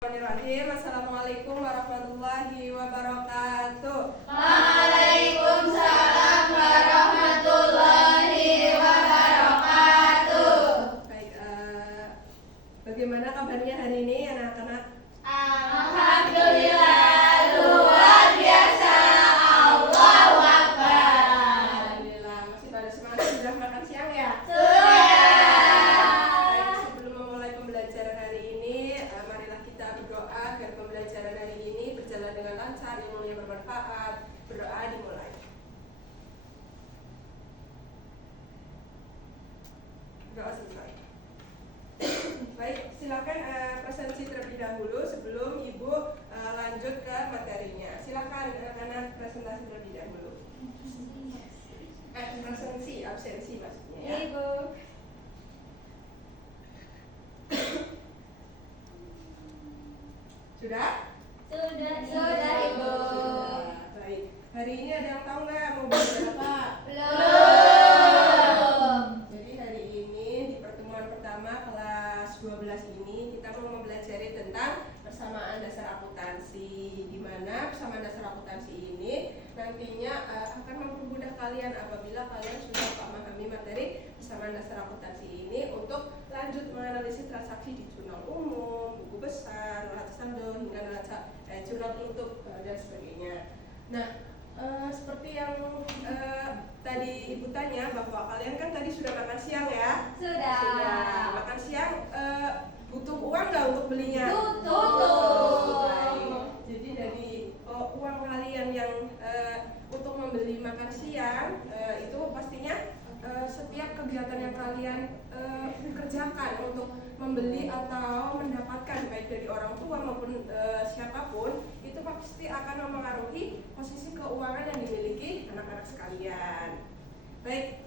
Assalamualaikum warahmatullahi wabarakatuh. Waalaikumsalam warahmatullahi wabarakatuh. Baik, bagaimana kabarnya hari ini anak-anak? Alhamdulillah, luar biasa. Allahu Akbar. Alhamdulillah, masih pada semangat. Sudah makan siang ya? Sudah. Baik, sebelum memulai pembelajaran hari ini, marilah kita berdoa agar pembelajaran hari ini berjalan dengan lancar, ilmunya bermanfaat. Berdoa dimulai. Doa selesai. Baik, silakan presensi terlebih dahulu sebelum Ibu lanjut ke materinya. Silakan anak-anak presentasi terlebih dahulu. Presensi, absensi maksudnya ya. Ibu. Sudah? Sudah, Ibu. Sudah. Baik. Hari ini ada yang tahu nggak mau belajar apa? Belum. Jadi hari ini di pertemuan pertama kelas 12 ini kita mau mempelajari tentang persamaan dasar akuntansi, di mana persamaan dasar akuntansi ini nantinya akan mempermudah kalian apabila kalian sudah memahami materi persamaan dasar akuntansi ini untuk lanjut menganalisis transaksi di jurnal umum, buku besar, neraca saldo hingga neraca jurnal penutup dan sebagainya. Nah, seperti yang tadi Ibu tanya bahwa kalian kan tadi sudah makan siang ya? Sudah. Makan siang butuh uang nggak untuk belinya? Butuh. Baik. Jadi dari uang kalian yang untuk membeli makan siang itu pastinya setiap kegiatan yang kalian kerjakan untuk membeli atau mendapatkan baik dari orang tua maupun siapapun itu pasti akan mempengaruhi posisi keuangan yang dimiliki anak-anak sekalian. Baik,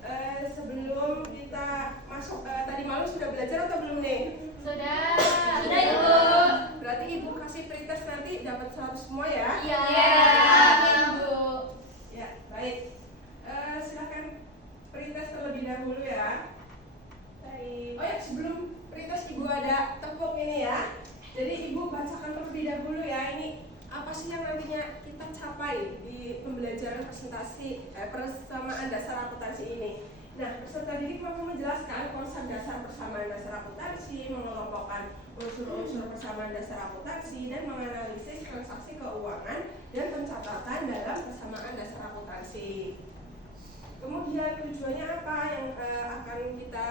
sebelum kita masuk tadi malam sudah belajar atau belum nih? Sudah, Ibu. Berarti Ibu kasih pretest nanti dapat 100 semua ya? Iya, Ibu. Ya, baik. Silakan pretest terlebih dahulu ya. Baik. Oh ya, sebelum pretest Ibu ada tepuk ini ya. Jadi Ibu bacakan terlebih dahulu ya. Ini apa sih yang nantinya kita capai di pembelajaran persamaan dasar akuntansi ini? Nah, peserta didik mampu menjelaskan konsep dasar persamaan dasar akuntansi, mengelompokkan unsur-unsur persamaan dasar akuntansi, dan menganalisis transaksi keuangan dan pencatatan dalam persamaan dasar akuntansi. Kemudian tujuannya apa yang akan kita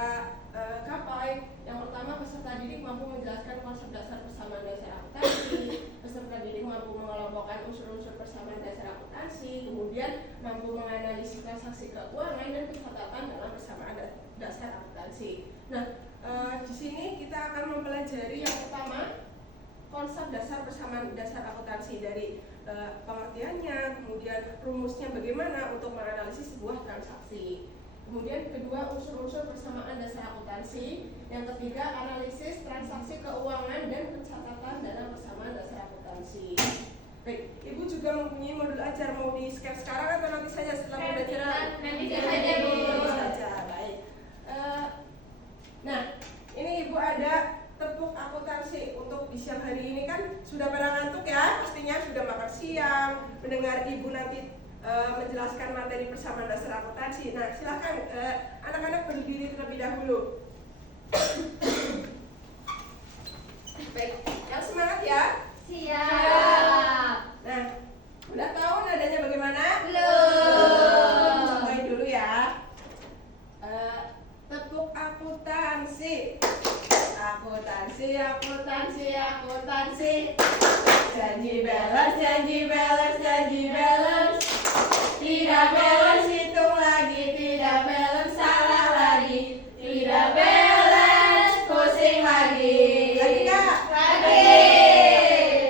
capai? Yang pertama, peserta didik mampu menjelaskan konsep dasar persamaan dasar akuntansi. Peserta didik mampu mengelompokkan unsur-unsur persamaan dasar akuntansi. Kemudian mampu menganalisis transaksi keuangan dan pencatatan dalam persamaan dasar akuntansi. Nah, di sini kita akan mempelajari yang pertama konsep dasar persamaan dasar akuntansi dari pengertiannya, kemudian rumusnya bagaimana untuk menganalisis sebuah transaksi. Kemudian kedua, unsur-unsur persamaan dasar akuntansi. Yang ketiga, analisis transaksi keuangan dan pencatatan dalam persamaan dasar akuntansi. Baik, Ibu juga mempunyai modul ajar, mau di share sekarang atau nanti saja setelah pembelajaran? Nanti saja, Bu. Nanti saja, baik. Nah, ini Ibu ada tepuk akuntansi untuk di siang hari ini kan sudah pada ngantuk ya, pastinya sudah makan siang, mendengar Ibu nanti menjelaskan materi persamaan dasar akuntansi. Nah, silakan anak-anak berdiri terlebih dahulu. Baik, yang semangat ya. Siap. Nah, udah tahu nadanya bagaimana? Belum. Cobain dulu ya. Tepuk akuntansi. Akuntansi, akuntansi, akuntansi. Janji balance, janji balance, janji balance. Tidak balance, hitung lagi. Tidak balance, salah lagi. Tidak balance, pusing lagi. Lagi Kak? Lagi.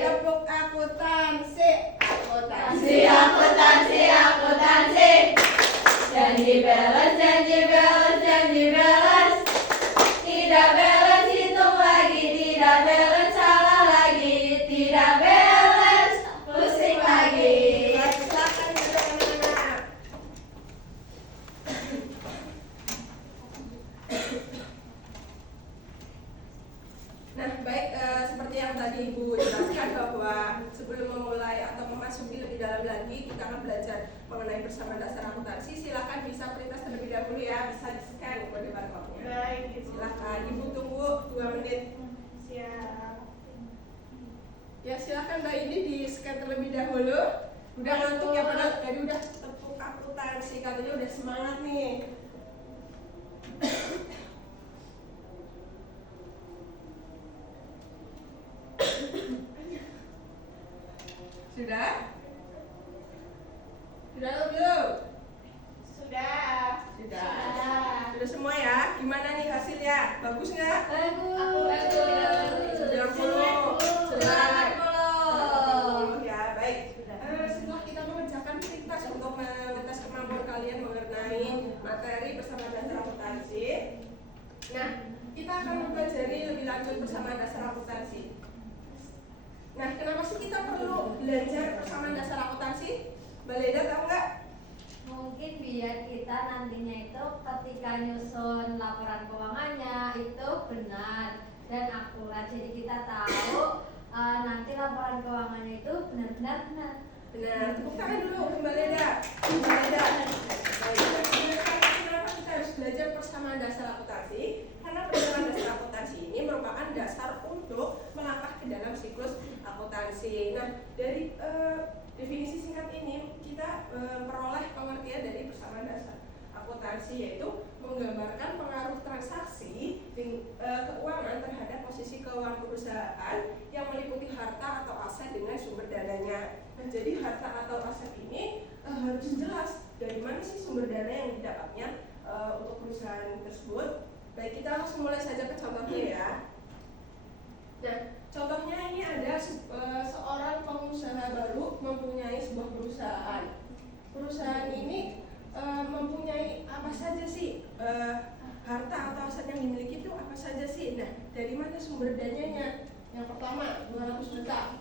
Tepuk akuntansi. Akuntansi, Akuntansi, akuntansi. janji balance, janji balance, janji balance. Tidak balance, hitung lagi. Tidak balance, salah lagi. Tidak balance, pusing lagi. Silakan anak-anak. menjelaskan bahwa sebelum memulai atau memasuki lebih dalam lagi, kita akan belajar mengenai persamaan dasar akuntansi. Silakan bisa perintas terlebih dahulu ya, bisa di-scan kode barcode-nya. Baik, Silakan, Ibu tunggu 2 menit. siap. Ya silakan Mbak ini di-scan terlebih dahulu. Udah ngantuk ya padahal tadi udah tepuk akuntansi, katanya udah semangat nih. Sudah? Sudah atau belum? Sudah. Sudah. Sudah. Sudah semua ya? Gimana nih hasilnya? Bagus nggak? Bagus. 90. Sudah. 90 ya, baik. Sudah. Setelah kita mengerjakan pintas untuk mengetes kemampuan kalian mengenai materi persamaan dasar akuntansi. Nah, kita akan mempelajari lebih lanjut persamaan dasar akuntansi. Nah, kenapa sih kita perlu belajar persamaan dasar akuntansi? Mbak Leda tahu nggak? Mungkin biar kita nantinya itu ketika nyusun laporan keuangannya itu benar dan akurat. Jadi kita tahu nanti laporan keuangannya itu benar-benar benar. Benar, tepuk tangan dulu untuk Mbak Leda. Mbak Leda. Baik, kenapa kita harus belajar persamaan dasar akuntansi? Karena persamaan dasar akuntansi ini merupakan dasar untuk melangkah ke dalam siklus akuntansi. Nah, dari definisi singkat ini kita peroleh pengertian dari persamaan dasar akuntansi, yaitu menggambarkan pengaruh transaksi keuangan terhadap posisi keuangan perusahaan yang meliputi harta atau aset dengan sumber dananya. Nah, jadi harta atau aset ini harus jelas dari mana sih sumber dana yang didapatnya untuk perusahaan tersebut. Baik, kita langsung mulai saja ke contohnya ya. Nah, contohnya ini ada seorang pengusaha baru mempunyai sebuah perusahaan. Perusahaan ini mempunyai apa saja sih? Harta atau aset yang dimiliki itu apa saja sih? Nah, dari mana sumber dananya? Yang pertama, 200 juta.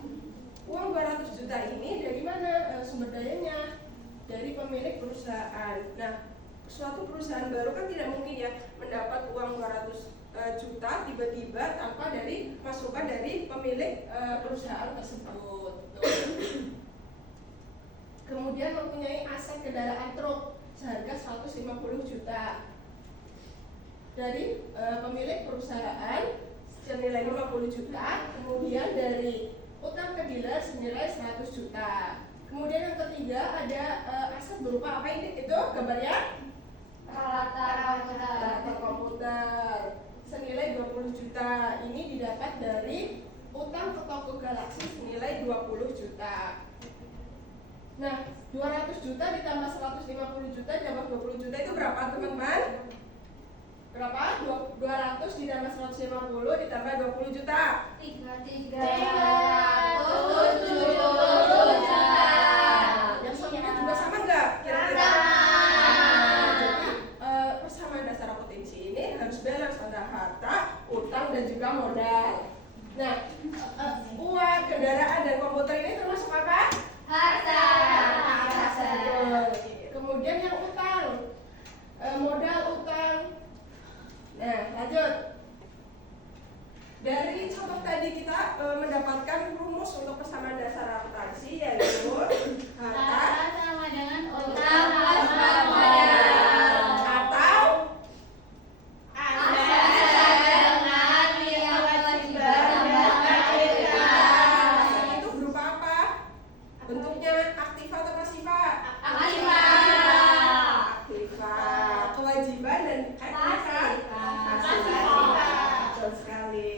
Uang 200 juta ini dari mana sumber dananya? Dari pemilik perusahaan. Nah, suatu perusahaan baru kan tidak mungkin ya mendapat uang 200 juta tiba-tiba tanpa dari masukan dari pemilik perusahaan tersebut. Kemudian mempunyai aset kendaraan truk seharga 150 juta dari pemilik perusahaan senilai 50 juta, kemudian dari utang ke dealer senilai 100 juta. Kemudian yang ketiga ada aset berupa apa ini? Itu gambarnya? Peralatan komputer senilai 20 juta. Ini didapat dari utang ke toko Galaxy senilai 20 juta. Nah, 200 juta ditambah 150 juta ditambah 20 juta itu berapa teman-teman? Berapa? 200 ditambah 150 ditambah 20 juta. 370 juta. Yang satunya juga sama nggak? Kira-kira? Jadi persamaan dasar akuntansi ini harus balance antara harta, utang dan juga modal. Nah, uang, kendaraan dan komputer ini termasuk apa? harta. Kemudian yang utang, modal utang. Nah, lanjut. Dari contoh tadi kita mendapatkan rumus untuk persamaan dasar akuntansi, yaitu harta sama dengan utang plus modal atau itu berupa apa? Bentuknya aktiva atau pasiva? Aktiva. Kewajiban dan betul sekali.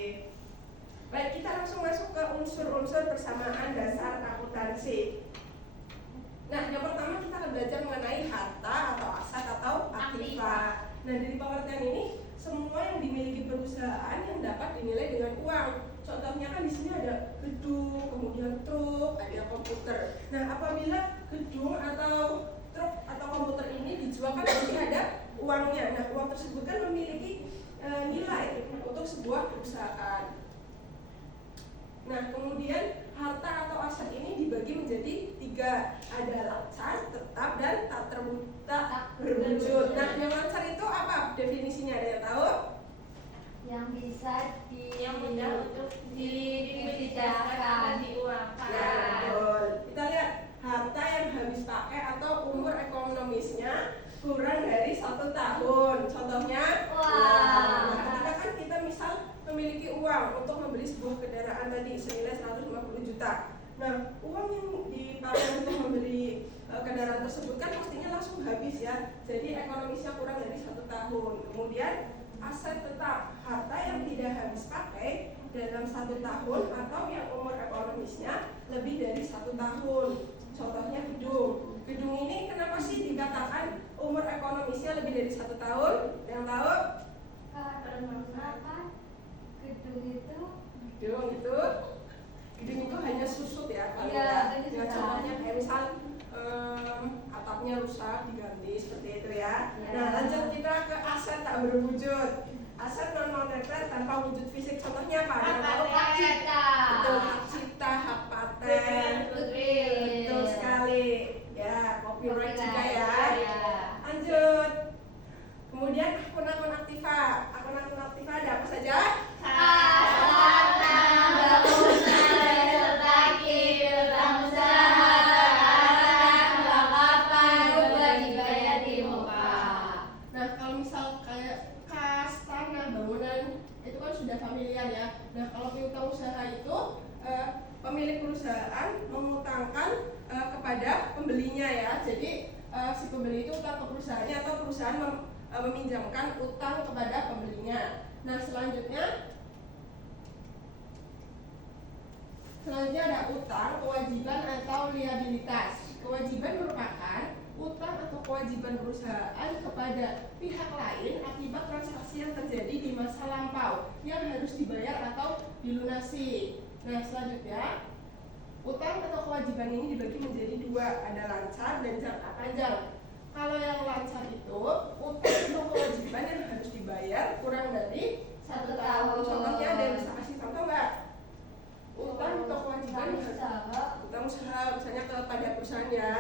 Baik, kita langsung masuk ke unsur-unsur persamaan dasar akuntansi. Nah, yang pertama kita akan belajar mengenai harta atau aset atau aktiva. Nah, dari pengertian ini semua yang dimiliki perusahaan yang dapat dinilai dengan uang. Contohnya kan di sini ada gedung, kemudian truk, ada komputer. Nah, apabila gedung atau truk atau komputer ini dijual kan pasti ada uangnya. Nah, uang tersebut kan memiliki nilai untuk sebuah perusahaan. Nah, kemudian harta atau aset ini dibagi menjadi 3, ada lancar, tetap, dan tak berwujud. Nah, yang lancar itu apa definisinya? Ada yang tahu? yang bisa Yang mudah untuk dibicarakan membeli sebuah kendaraan tadi senilai 150 juta. Nah, uang yang dipakai untuk membeli kendaraan tersebut kan pastinya langsung habis ya. Jadi ekonomisnya kurang dari 1 tahun. Kemudian aset tetap, harta yang tidak habis pakai dalam 1 tahun atau yang umur ekonomisnya lebih dari 1 tahun. Contohnya gedung. Gedung ini kenapa sih dikatakan umur ekonomisnya lebih dari 1 tahun? Yang tahu? Karena gedung itu Gedung itu hanya susut ya, kalau iya, ya. Dengan contohnya kayak misal atapnya rusak diganti seperti itu ya. Ya. Nah, lanjut kita ke aset tak berwujud. Aset non moneter tanpa wujud fisik, contohnya apa? Ada tahu? hak cipta. Betul, hak cipta, hak paten. Betul sekali. Ya, copyright juga ya. Lanjut. Kemudian akun-akun aktiva. Akun-akun aktiva ada apa saja? Nah, kalau misal kayak kas, tanah, bangunan itu kan sudah familiar ya. Nah, kalau piutang usaha itu pemilik perusahaan mengutangkan kepada pembelinya ya. Jadi si pembeli itu utang ke perusahaannya atau perusahaan meminjamkan utang kepada pembelinya. Nah, selanjutnya ada utang, kewajiban atau liabilitas. Kewajiban merupakan utang atau kewajiban perusahaan kepada pihak lain akibat transaksi yang terjadi di masa lampau yang harus dibayar atau dilunasi. Nah, selanjutnya utang atau kewajiban ini dibagi menjadi 2, ada lancar dan jangka panjang. Kalau yang lancar itu utang atau kewajiban yang harus dibayar kurang dari 1 tahun. Contohnya ada yang bisa kasih contoh nggak? Utang atau kewajiban utang usaha misalnya kepada perusahaan ya.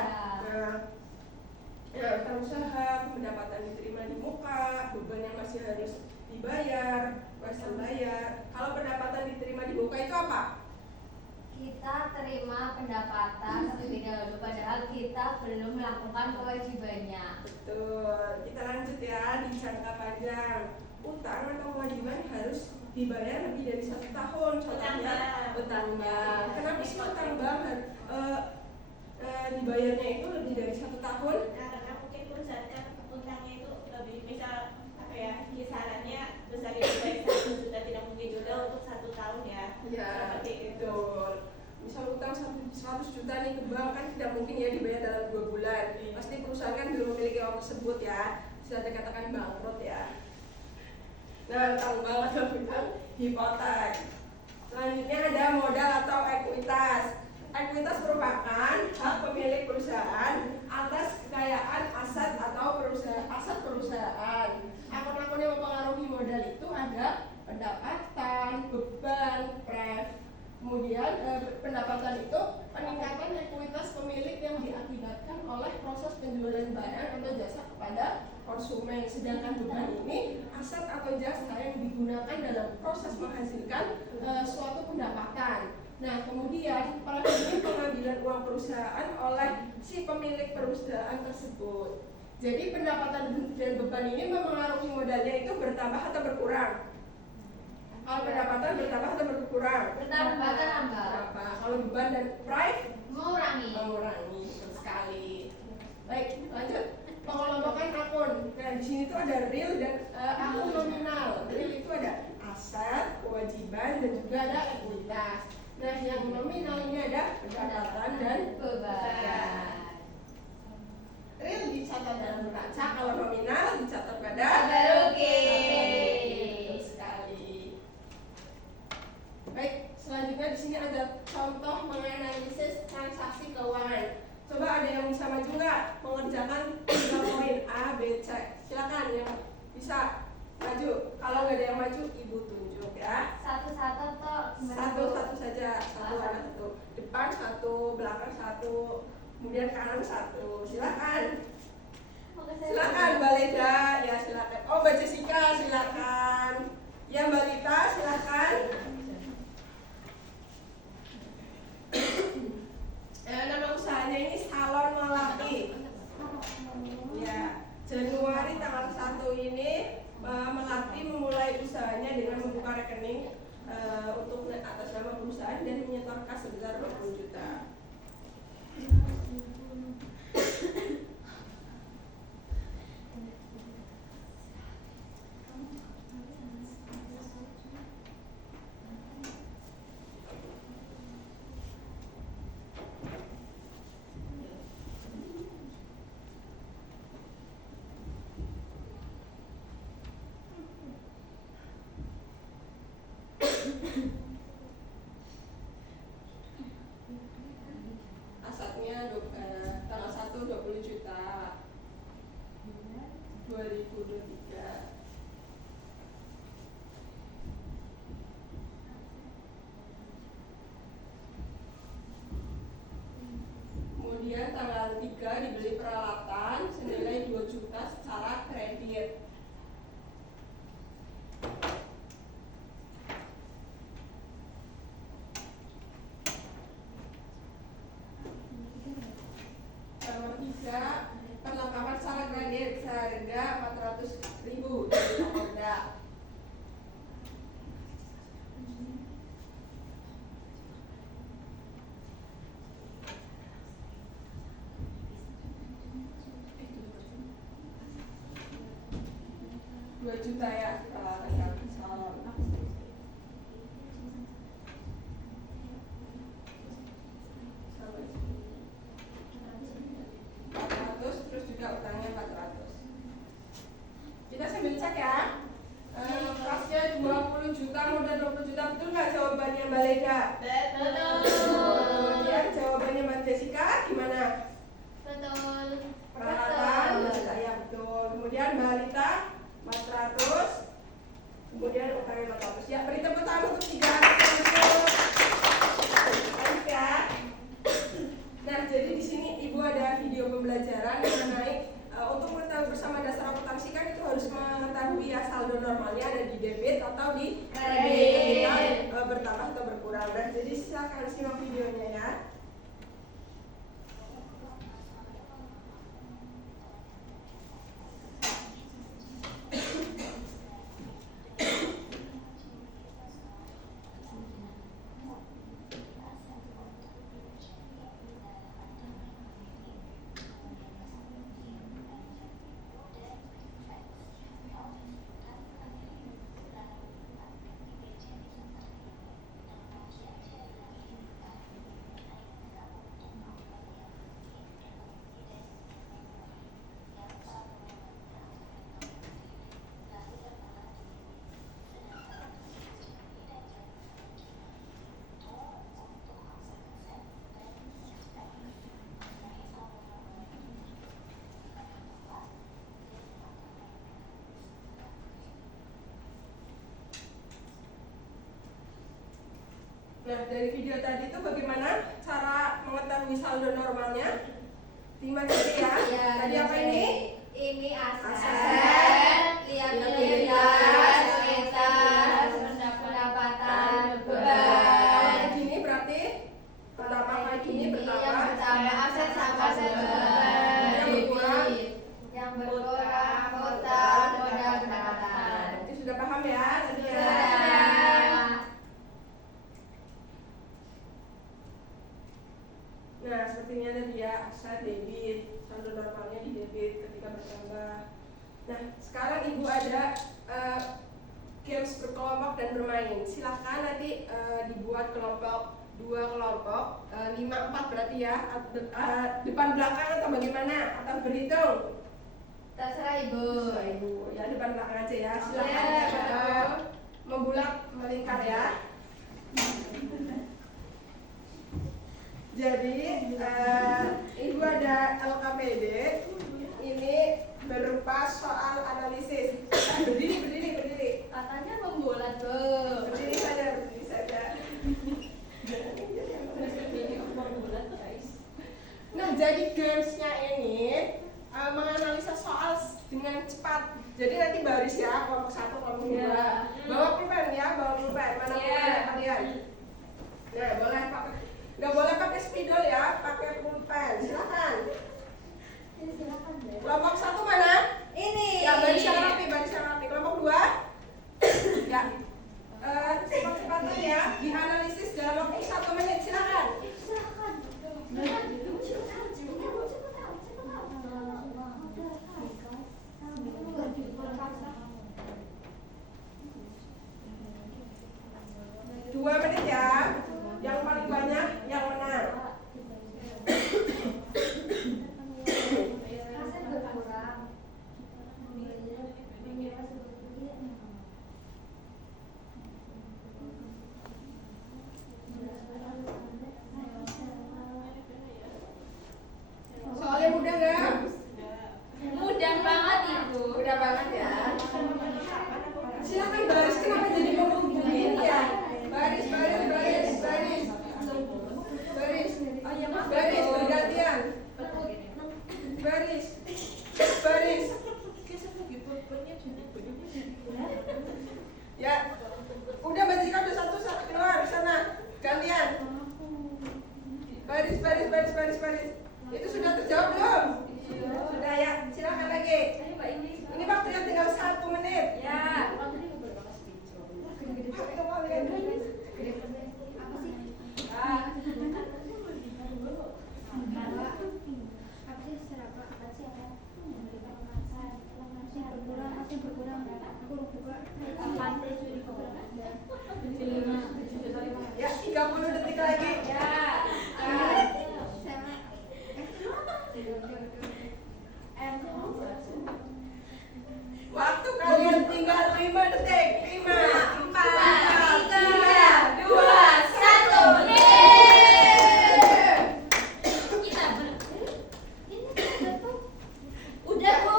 Nah, utang usaha, pendapatan diterima di muka, beban yang masih harus dibayar, warisan bayar. Kalau pendapatan diterima di muka itu apa? Kita terima pendapatan terlebih dahulu padahal kita belum melakukan kewajibannya. Betul. Kita lanjut ya di jangka panjang. Utang atau kewajiban harus dibayar lebih dari 1 tahun. Contohnya utang bank. Kenapa sih utang bank dibayarnya itu lebih dari 1 tahun? Karena mungkin perusahaan kan utangnya itu lebih, misal apa ya, kisarannya besar dari 1 juta, tidak mungkin juga untuk 1 tahun ya. Ya, Seperti itu. betul. Misal utang 100 juta nih ke bank kan tidak mungkin ya dibayar dalam 2 bulan. Pasti perusahaan kan belum memiliki uang tersebut ya. Bisa dikatakan bangkrut ya. Nah, utang bank atau utang hipotek. Selanjutnya ada modal atau ekuitas. Ekuitas merupakan hak pemilik perusahaan atas kekayaan aset atau aset perusahaan. Akun-akun yang mempengaruhi modal itu ada pendapatan, beban, kemudian pendapatan itu peningkatan ekuitas pemilik yang diakibatkan oleh proses penjualan barang atau jasa kepada konsumen. Sedangkan beban ini aset atau jasa yang digunakan dalam proses menghasilkan suatu pendapatan. Nah, kemudian ini pengambilan uang perusahaan oleh si pemilik perusahaan tersebut. Jadi pendapatan dan beban ini mempengaruhi modalnya itu bertambah atau berkurang? Kalau pendapatan bertambah atau berkurang? Bertambah. Kalau beban dan price? Mengurangi. Betul sekali. Baik, lanjut. Pengelompokan akun. Nah, di sini tuh ada real dan akun nominal. Real itu ada aset, kewajiban, dan juga ada ekuitas. Nah, yang nominal ini ada pendapatan dan beban. Real dicatat dalam neraca, kalau nominal dicatat pada rugi. Betul sekali. Baik, selanjutnya di sini ada contoh menganalisis transaksi keuangan. Coba ada yang bisa maju nggak mengerjakan 3 poin A, B, C? Silakan yang bisa maju. Kalau nggak ada yang maju, ibu tunjuk ya. Satu-satu toh. Satu saja. Satu ada satu. Depan 1, belakang 1, kemudian kanan 1. Silakan. Silakan Mbak Leda, ya silakan. Oh, Mbak Jessica, silakan. Ya Mbak Lita, silakan. Nama usahanya ini Salon Melati. Ya, Januari tanggal 1 ini Melati memulai usahanya dengan membuka rekening untuk perusahaan dan menyetor kas sebesar 20 juta. Asetnya tanggal 1 20 juta 2023. Kemudian tanggal 3 dibeli peralatan senilai 2 juta secara kredit. Nomor 3, perlengkapan secara kredit seharga 400.000 dari Kapolda. Dua juta ya, salam. 400, terus juga utangnya 400. Kita sambil cek ya. Kasnya 20 juta, modal 20 juta, betul nggak jawabannya Mbak Leda? Betul. Kemudian jawabannya Mbak Jessica gimana? Betul. Peralatan 2 juta, ya betul. Kemudian Mbak Alita 400, kemudian utangnya 400. Ya, beri tepuk tangan untuk 300. Baik ya. Nah, jadi di sini Ibu ada video pembelajaran mengenai untuk mengetahui bersama dasar akuntansi kan itu harus mengetahui ya saldo normalnya ada di debit atau di kredit ketika bertambah atau berkurang. Nah, jadi silakan simak videonya ya. Nah, dari video tadi itu bagaimana cara mengetahui saldo normalnya? Simak dulu ya. Tadi apa ini? Ini aset, liabilitas, liabilitas, pendapatan, beban. Kalau gini berarti pertama kali gini Yang bertambah. bertambah aset sama beban. Yang berkurang. Yang berkurang utang, modal, pendapatan. Itu sudah paham ya tadi ya? Sudah. Nah, sepertinya tadi ya aset debit, saldo normalnya di debit ketika bertambah. Nah, sekarang Ibu ada games berkelompok dan bermain. Silahkan nanti dibuat kelompok 2 kelompok 5-4 berarti ya, depan belakang atau bagaimana atau berhitung? Terserah Ibu. Terserah Ibu. Ya depan belakang aja ya. Silahkan Ya. membulat melingkar ya. Jadi Ibu ada LKPD ini berupa soal analisis. Berdiri. Katanya membulat, Bu. Berdiri saja. Nah, jadi gamesnya ini menganalisa soal dengan cepat. Jadi nanti baris ya, kelompok 1, kelompok 2. Bawa pulpen ya, bawa pulpen. Mana pulpen kalian? Nah, boleh pakai. Nggak boleh pakai spidol ya, pakai pulpen. Silakan. Silakan deh. Kelompok 1 mana? Ini. Ya, baris yang rapi. Kelompok 2? Ya. Cepat-cepatan ya, dianalisis dalam baris. Itu sudah terjawab belum? Sudah ya, silakan lagi. Ini waktunya tinggal 1 menit. Ya. Ya, 30 detik lagi. Waktu kalian tinggal 5 detik. 5, 4, 3, 2, 1. Udah Bu.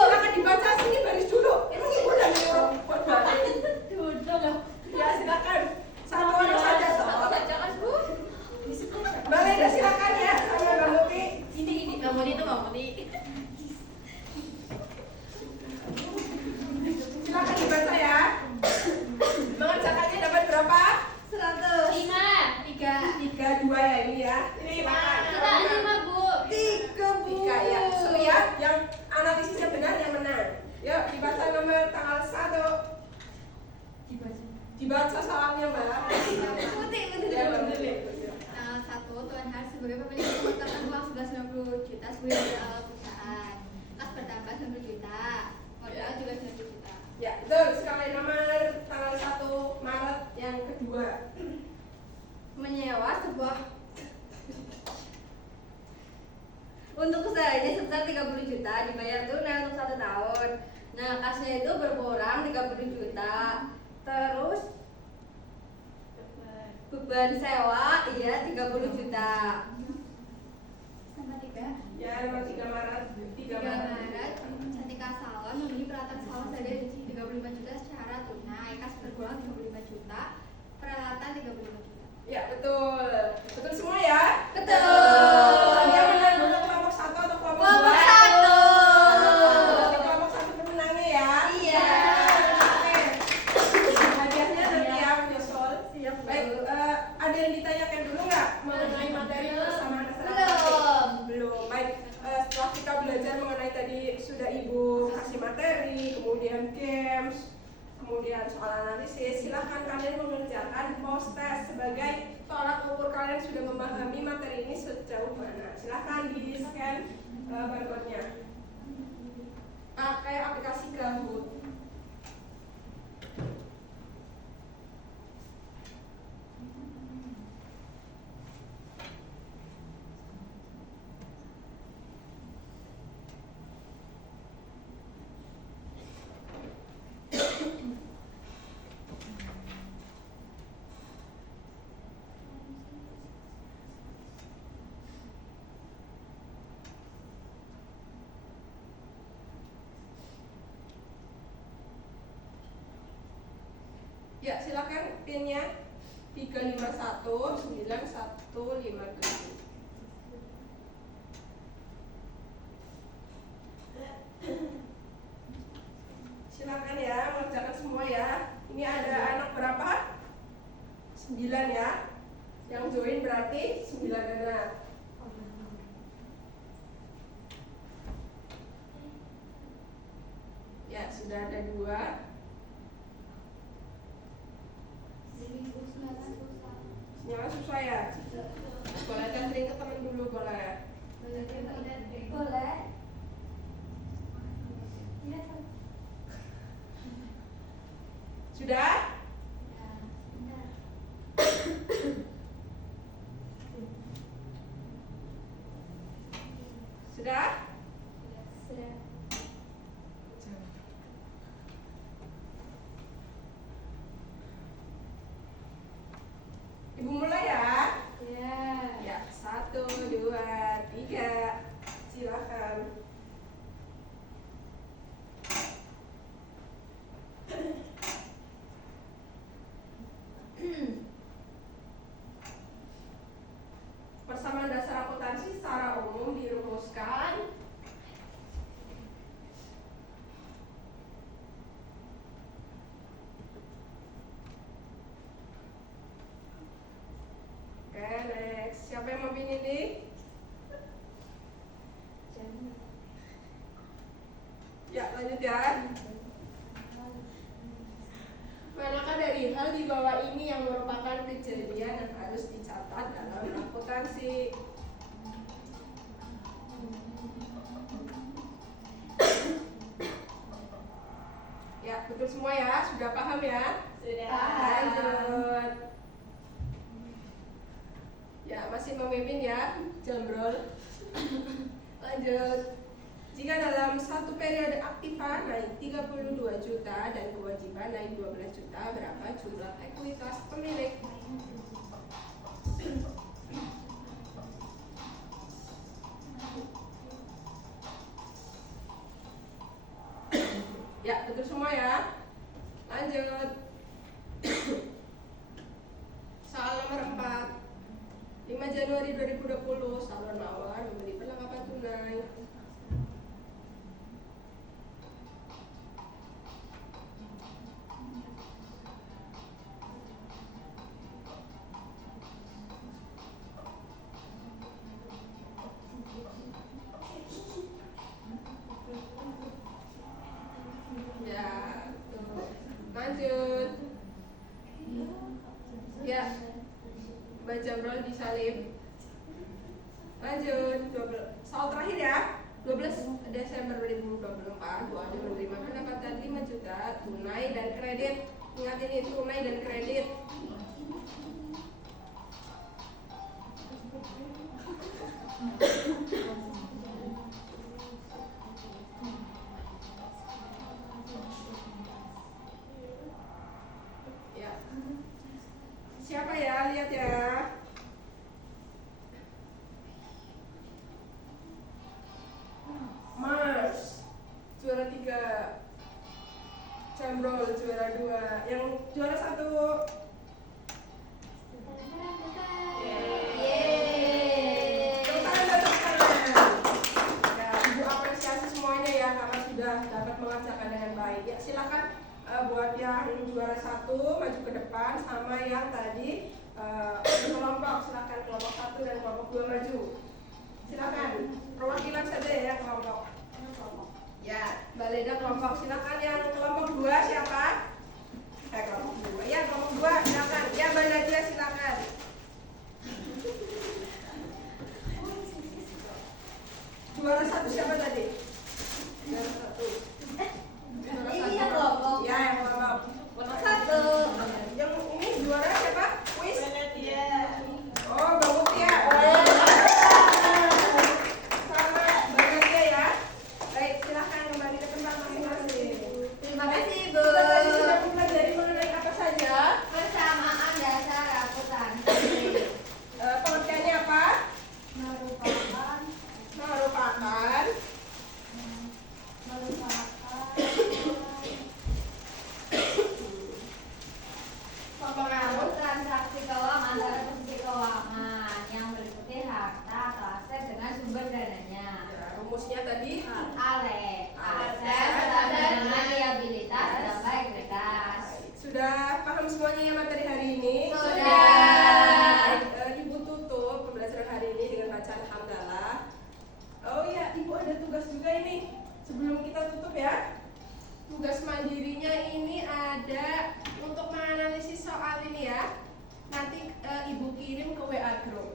Silakan dibaca sini baris dulu. Emang ibu udah nyuruh buat baca? Ya silakan. Satu orang saja. Mbak Leda silakan ya sama Mbak Muti. Ini Mbak Muni itu Mbak Muni. Silakan dibaca ya. Mengerjakannya dapat berapa? 100. 3, 2 ya ini ya. Silakan. Kita 5 Bu. 3 ya. So ya, yang analisisnya benar yang menang. Yuk dibaca nomor tanggal 1. Dibaca salamnya Mbak. Ya, Mbak Muti. Tanggal 1, Tuan Har sebagai pemilik mengumpulkan uang 1190 juta sebagai modal awal perusahaan. Kas bertambah 90 juta, modal juga 90 juta. Ya, betul sekali. Nomor tanggal 1 Maret yang kedua. Menyewa sebuah untuk usahanya sebesar 30 juta dibayar tunai untuk 1 tahun. Nah, kasnya itu berkurang 30 juta. Terus beban sewa iya 30 juta. Sama 3. Ya, nomor 3 Maret. 3 3 Maret. Maret, Cantika Salon membeli peralatan salon seharga 35 juta secara tunai. Kas berkurang 35 juta, peralatan 35 juta. Ya, betul. Betul semua ya? Betul. Yang menang dulu kelompok 1 atau kelompok 2? Kelompok 1. Kelompok 1 pemenangnya ya? Iya. Oke. Hadiahnya nanti ya menyusul. Siap, Bu. Baik, ada yang ditanyakan dulu nggak mengenai materi bersama dasar? Belum. Baik, setelah kita belajar mengenai tadi sudah Ibu kasih materi, kemudian games, kemudian soal analisis, silahkan kalian mengerjakan post test sebagai tolak ukur kalian sudah memahami materi ini sejauh mana. Silahkan di scan barcode-nya pakai aplikasi Kahoot. Ya, silakan pinnya 3519157. Silakan ya, mengerjakan semua ya. Ini ada anak berapa? 9 ya. Yang join berarti 9 anak. Ya, sudah ada 2. Sinyalnya susah ya? Boleh tethering ke temen dulu, boleh? Boleh. Sudah? Sudah? Ibu mulai ya? Ya, 1, 2, 3. Silakan. Persamaan dasar akuntansi secara umum dirumuskan Oke, next. Siapa yang mau pilih nih? Ya, lanjut ya. Manakah dari hal di bawah ini yang merupakan kejadian yang harus dicatat dalam akuntansi? Ya, betul semua ya. Sudah paham ya? Sudah. Lanjut. Ya, masih memimpin ya, Jambrol. Lanjut. Jika dalam satu periode aktiva naik 32 juta dan kewajiban naik 12 juta, berapa jumlah ekuitas pemilik? Ya, betul semua ya. Lanjut. Soal nomor 4. 5 Januari 2020, salon mawar membeli perlengkapan tunai. Ya, tuh. Lanjut. Ya, Mbak Jamrol disalib. Lanjut. Soal terakhir ya. 12 Desember 2024, Bu Ade menerima pendapatan 5 juta tunai dan kredit. Ingat ini, tunai dan kredit. Ya. Siapa ya? Lihat ya. Mars juara 3, Jambrol juara 2, yang juara 1. Yeay. Tepuk tangan. Ya, Ibu apresiasi semuanya ya karena sudah dapat mengerjakan dengan baik. Ya, silakan buat yang juara 1 maju ke depan, sama yang tadi kelompok, silakan kelompok 1 dan kelompok 2 maju. Silakan perwakilan saja ya kelompok. Ya, Mbak Leda kelompok. Silakan yang kelompok 2 siapa? Kelompok 2. Ya, kelompok 2 silakan. Ya, Mbak Nadia silakan. Juara 1 siapa tadi? Juara 1. Juara Ini 1. yang kelompok. Ya, yang kelompok. Kelompok 1. Yang ini juara siapa? Kuis? Dia. Oh, Bang Mutia. Sama Mbak Nadia ya. Baik, silahkan kembali ke tempat masing-masing. Terima kasih, Ibu. Kita tadi sudah mempelajari mengenai apa saja. Persamaan dasar akuntansi Pengertiannya apa? merupakan mempengaruhi transaksi keuangan antara posisi keuangan yang meliputi harta atau aset dengan sumber dananya. Ya, rumusnya tadi. Aset sama dengan liabilitas tambah ekuitas. Sudah paham semuanya ya materi hari ini? Sudah. Ibu tutup pembelajaran hari ini dengan bacaan hamdalah. Oh iya, Ibu ada tugas juga ini. Sebelum kita tutup ya. Tugas mandirinya ini ada untuk menganalisis soal ini ya. Nanti Ibu kirim ke WA group.